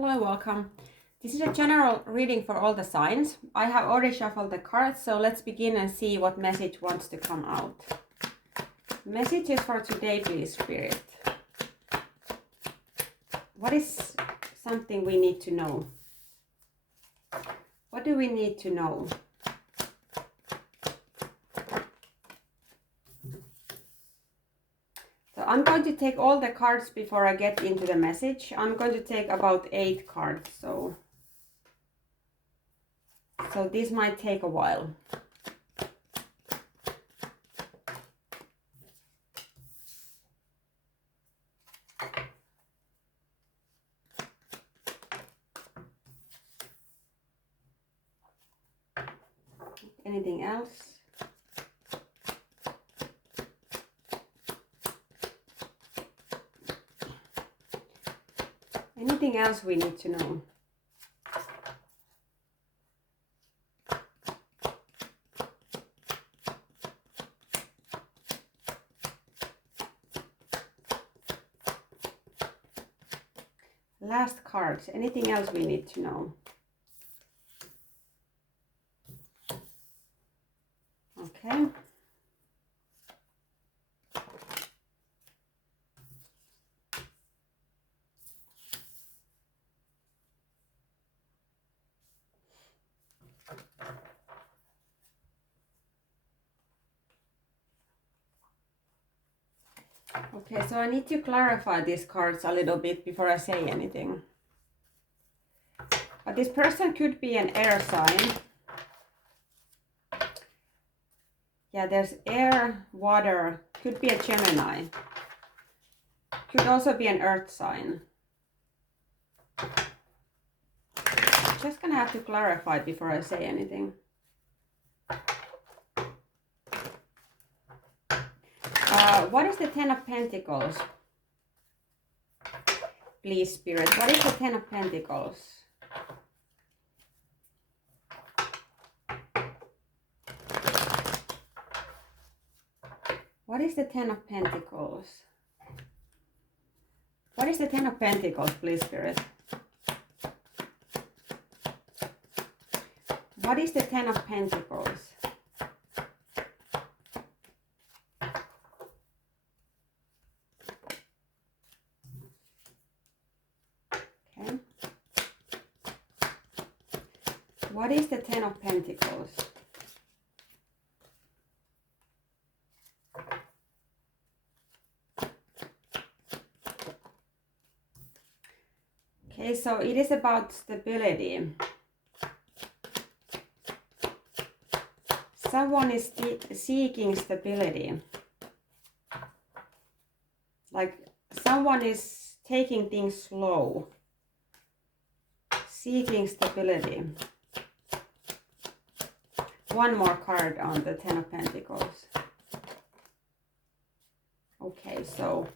Hello, welcome. This is a general reading for all the signs. I have already shuffled the cards, so let's begin and see what message wants to come out. Messages for today, please, Spirit. What is something we need to know? What do we need to know? So I'm going to take all the cards before I get into the message. I'm going to take about 8 cards, so this might take a while. Anything else? Anything else we need to know? Last cards. Anything else we need to know? Okay. Okay, so I need to clarify these cards a little bit before I say anything. But this person could be an air sign. Yeah, there's air, water, could be a Gemini. Could also be an earth sign. Just gonna have to clarify before I say anything. What is the Ten of Pentacles? Please, Spirit, what is the Ten of Pentacles? What is the Ten of Pentacles? What is the Ten of Pentacles, please, Spirit? What is the Ten of Pentacles? Okay. What is the Ten of Pentacles? Okay, so it is about stability. Someone is seeking stability. Like someone is taking things slow. Seeking stability. One more card on the Ten of Pentacles. Okay, so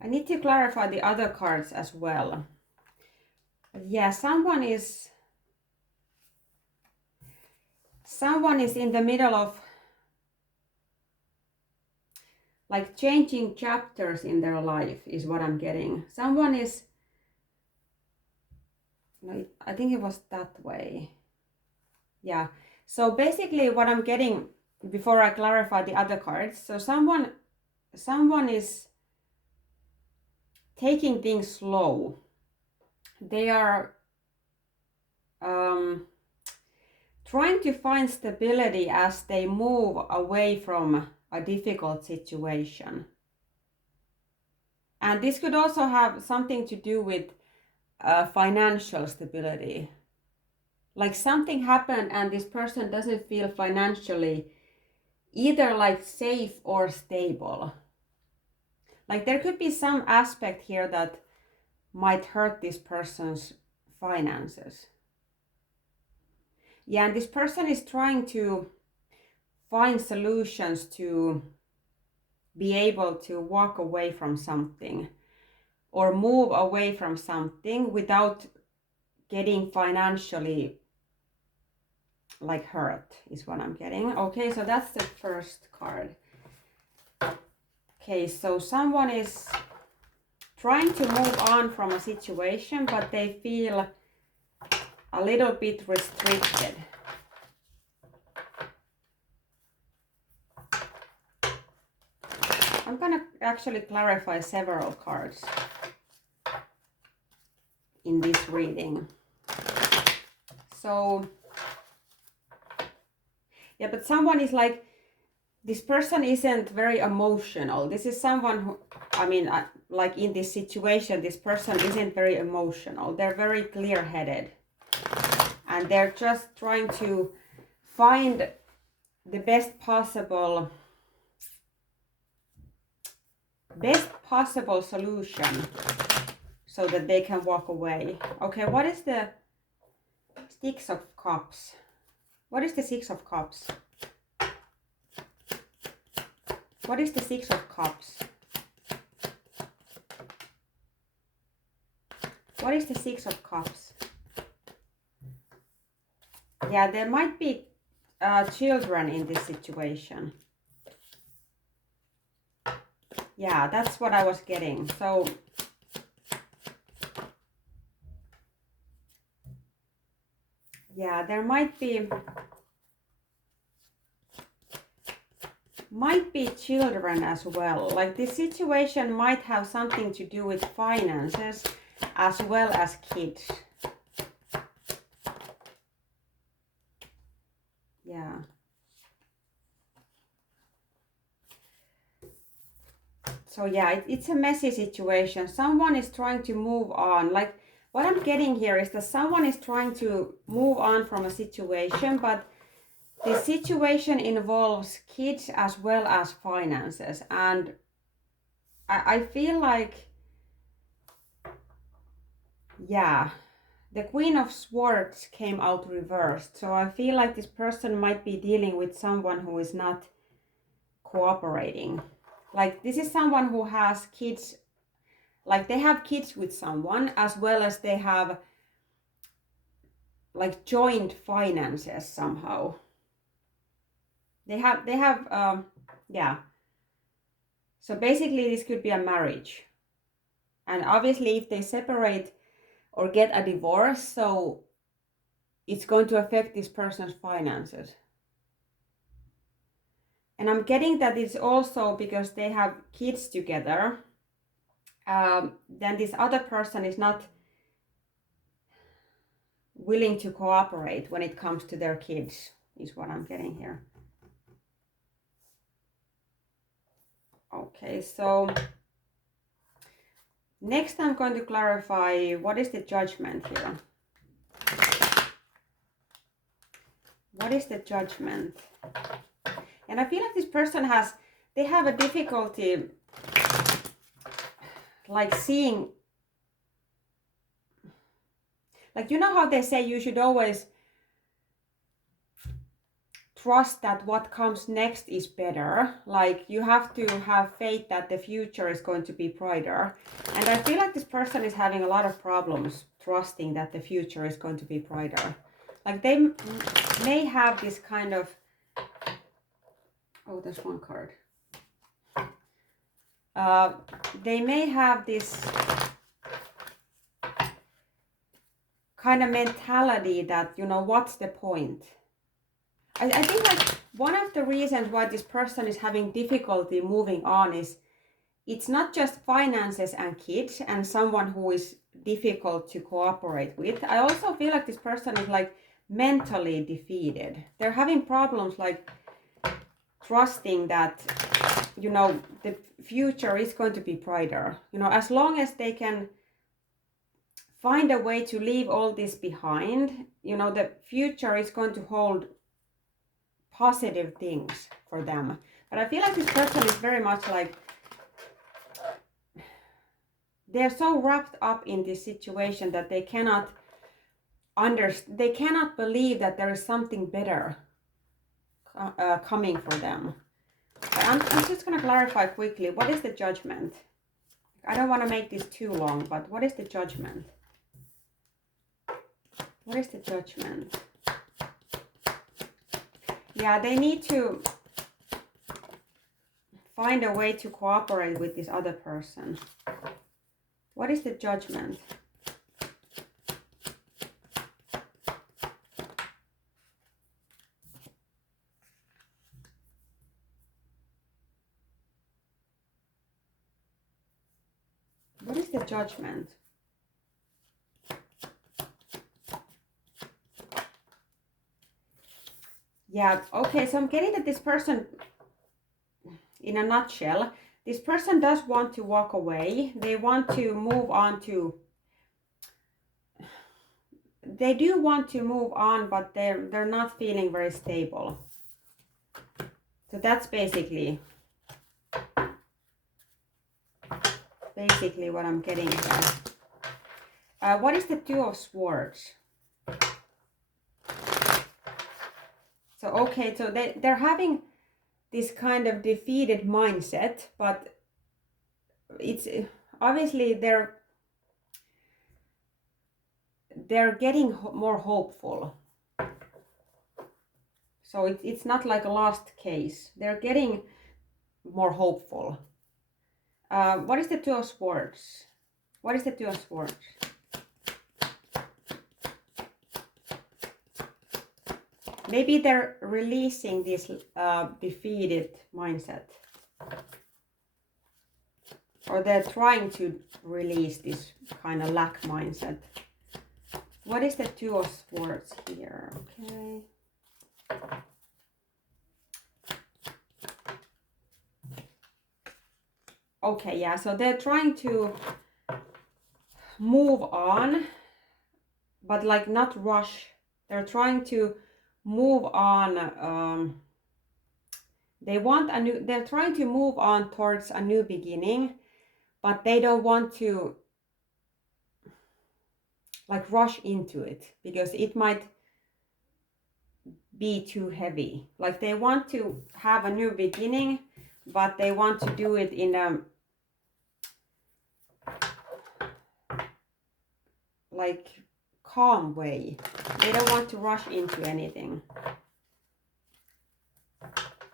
I need to clarify the other cards as well. But yeah, someone is in the middle of like changing chapters in their life is what I'm getting. Someone is, I think it was that way. Yeah. So basically what I'm getting before I clarify the other cards. So someone is taking things slow. They are trying to find stability as they move away from a difficult situation. And this could also have something to do with financial stability. Like something happened and this person doesn't feel financially either like safe or stable. Like there could be some aspect here that might hurt this person's finances. Yeah, and this person is trying to find solutions to be able to walk away from something or move away from something without getting financially like hurt is what I'm getting. Okay, so that's the first card. Okay, so someone is trying to move on from a situation, but they feel a little bit restricted. I'm gonna actually clarify several cards in this reading. So, yeah, but someone is like, this person isn't very emotional. This is someone who, I mean, like in this situation, this person isn't very emotional. They're very clear-headed. And they're just trying to find the best possible solution so that they can walk away. Okay, what is the Six of Cups? What is the Six of Cups? What is the Six of Cups? What is the Six of Cups? Yeah, there might be children in this situation. Yeah, that's what I was getting. So, yeah, there might be children as well. Like this situation might have something to do with finances as well as kids. Yeah. So yeah, it's a messy situation. Someone is trying to move on. Like what I'm getting here is that someone is trying to move on from a situation, but the situation involves kids as well as finances. And I feel like, yeah, the Queen of Swords came out reversed. So I feel like this person might be dealing with someone who is not cooperating. Like this is someone who has kids, like they have kids with someone as well as they have like joint finances somehow. They have yeah. So basically this could be a marriage. And obviously if they separate or get a divorce, so it's going to affect this person's finances. And I'm getting that it's also because they have kids together. Then this other person is not willing to cooperate when it comes to their kids, is what I'm getting here. Okay, so next I'm going to clarify what is the Judgment here. What is the Judgment? And I feel like this person they have a difficulty like seeing, like you know how they say you should always trust that what comes next is better. Like you have to have faith that the future is going to be brighter. And I feel like this person is having a lot of problems trusting that the future is going to be brighter. Like they may have this kind of, oh, there's one card. They may have this kind of mentality that, you know, what's the point? I think like one of the reasons why this person is having difficulty moving on is it's not just finances and kids and someone who is difficult to cooperate with. I also feel like this person is like mentally defeated. They're having problems like trusting that, you know, the future is going to be brighter. You know, as long as they can find a way to leave all this behind, you know, the future is going to hold positive things for them. But I feel like this person is very much like, they're so wrapped up in this situation that they cannot they cannot believe that there is something better coming for them. But I'm just going to clarify quickly, what is the Judgment? I don't want to make this too long, but what is the Judgment? What is the Judgment? Yeah, they need to find a way to cooperate with this other person. What is the Judgment? What is the Judgment? Yeah, okay, so I'm getting that this person, in a nutshell, this person does want to walk away. They want to move on to, they do want to move on, but they're not feeling very stable. So that's basically what I'm getting here. What is the Two of Swords? So okay, so they're having this kind of defeated mindset, but it's obviously they're getting more hopeful. So it's not like a lost case. They're getting more hopeful. What is the Two of Swords? What is the Two of Swords? Maybe they're releasing this defeated mindset. Or they're trying to release this kind of lack mindset. What is the Two of Swords here? Okay. Okay, yeah, so they're trying to move on, but like not rush. They're trying to move on. They're trying to move on towards a new beginning, but they don't want to like rush into it because it might be too heavy. Like they want to have a new beginning, but they want to do it in a like calm way. They don't want to rush into anything.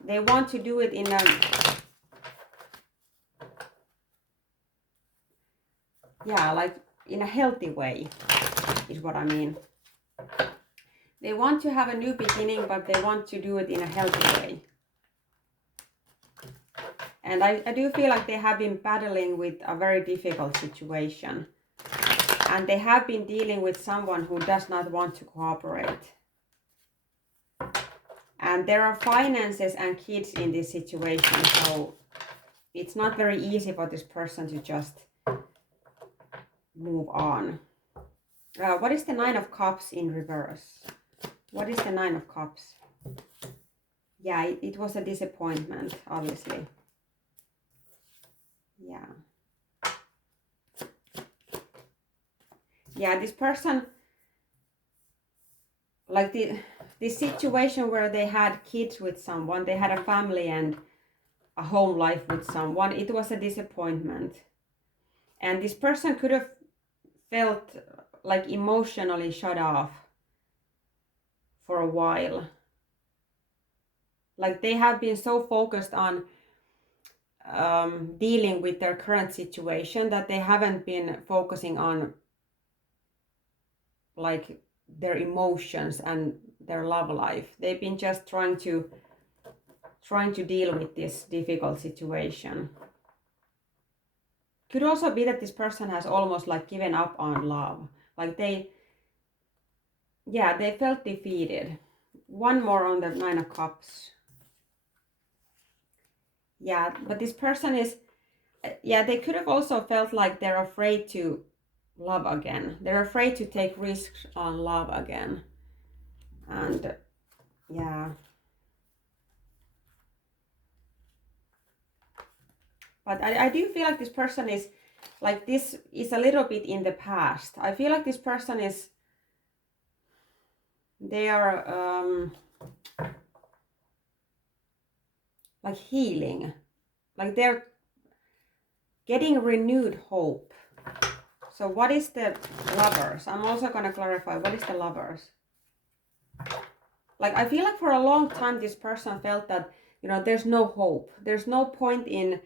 They want to do it in a like in a healthy way is what I mean. They want to have a new beginning, but they want to do it in a healthy way. And I do feel like they have been battling with a very difficult situation. And they have been dealing with someone who does not want to cooperate. And there are finances and kids in this situation, so it's not very easy for this person to just move on. What is the Nine of Cups in reverse? What is the Nine of Cups? Yeah, it was a disappointment, obviously. Yeah. Yeah, this person, like this situation where they had kids with someone, they had a family and a home life with someone, it was a disappointment. And this person could have felt like emotionally shut off for a while. Like they have been so focused on dealing with their current situation that they haven't been focusing on like their emotions and their love life. They've been just trying to deal with this difficult situation. Could also be that this person has almost like given up on love. Like they felt defeated. One more on the Nine of Cups. Yeah, but this person is, they could have also felt like they're afraid to love again. They're afraid to take risks on love again. And yeah. But I do feel like this person is, like this is a little bit in the past. I feel like this person is, they are like healing. Like they're getting renewed hope. So what is the Lovers? I'm also going to clarify, what is the Lovers? Like I feel like for a long time this person felt that, you know, there's no hope. There's no point in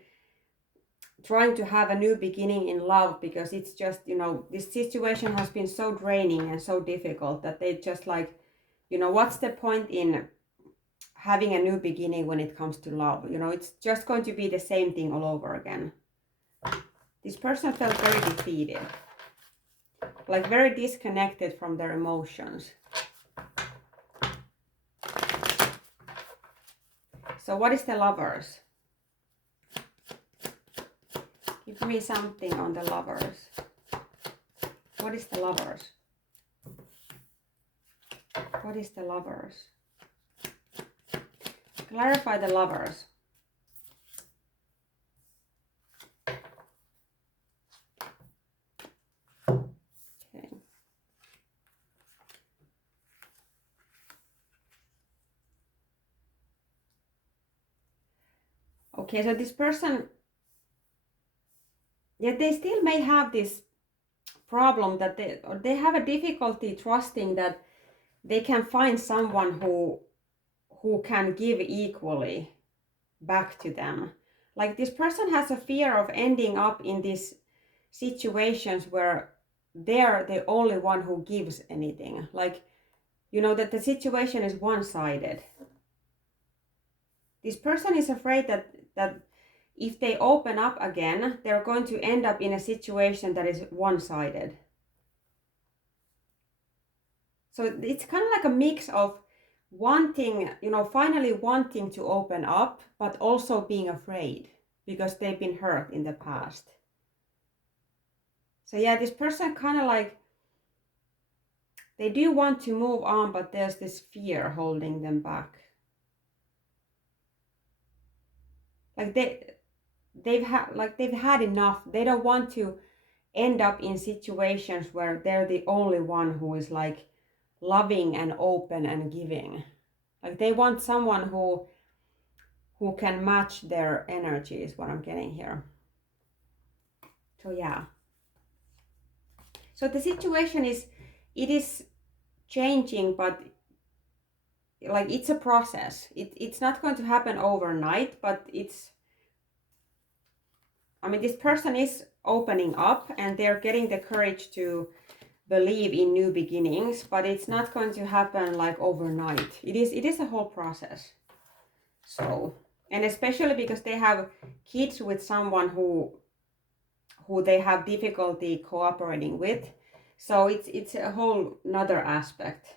trying to have a new beginning in love, because it's just, you know, this situation has been so draining and so difficult that they just like, you know, what's the point in having a new beginning when it comes to love? You know, it's just going to be the same thing all over again. This person felt very defeated, like very disconnected from their emotions. So what is the Lovers? Give me something on the Lovers. What is the Lovers? What is the Lovers? Clarify the Lovers. Okay. Okay, so this person, yeah, they still may have this problem that they have a difficulty trusting that they can find someone who can give equally back to them. Like this person has a fear of ending up in these situations where they're the only one who gives anything. Like, you know, that the situation is one-sided. This person is afraid that if they open up again, they're going to end up in a situation that is one-sided. So it's kind of like a mix of wanting, you know, finally wanting to open up, but also being afraid because they've been hurt in the past. So yeah, this person kind of like, they do want to move on, but there's this fear holding them back. Like they've had enough. They don't want to end up in situations where they're the only one who is like loving and open and giving. Like they want someone who can match their energy is what I'm getting here. So yeah. So the situation is, it is changing, but like it's a process. It's not going to happen overnight, but it's, I mean, this person is opening up and they're getting the courage to believe in new beginnings, but it's not going to happen like overnight. It is a whole process. So, and especially because they have kids with someone who they have difficulty cooperating with. So it's a whole another aspect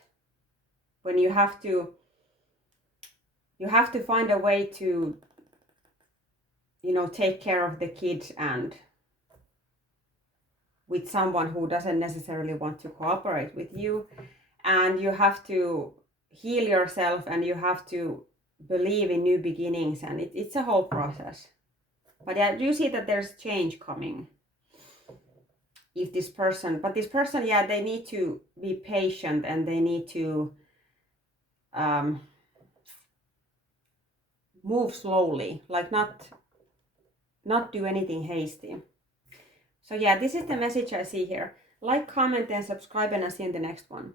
when you have to find a way to, you know, take care of the kids and with someone who doesn't necessarily want to cooperate with you, and you have to heal yourself and you have to believe in new beginnings, and it's a whole process. But yeah, you see that there's change coming. If this person, yeah, they need to be patient and they need to move slowly, like not do anything hasty. So yeah, this is the message I see here. Like, comment and subscribe, and I'll see you in the next one.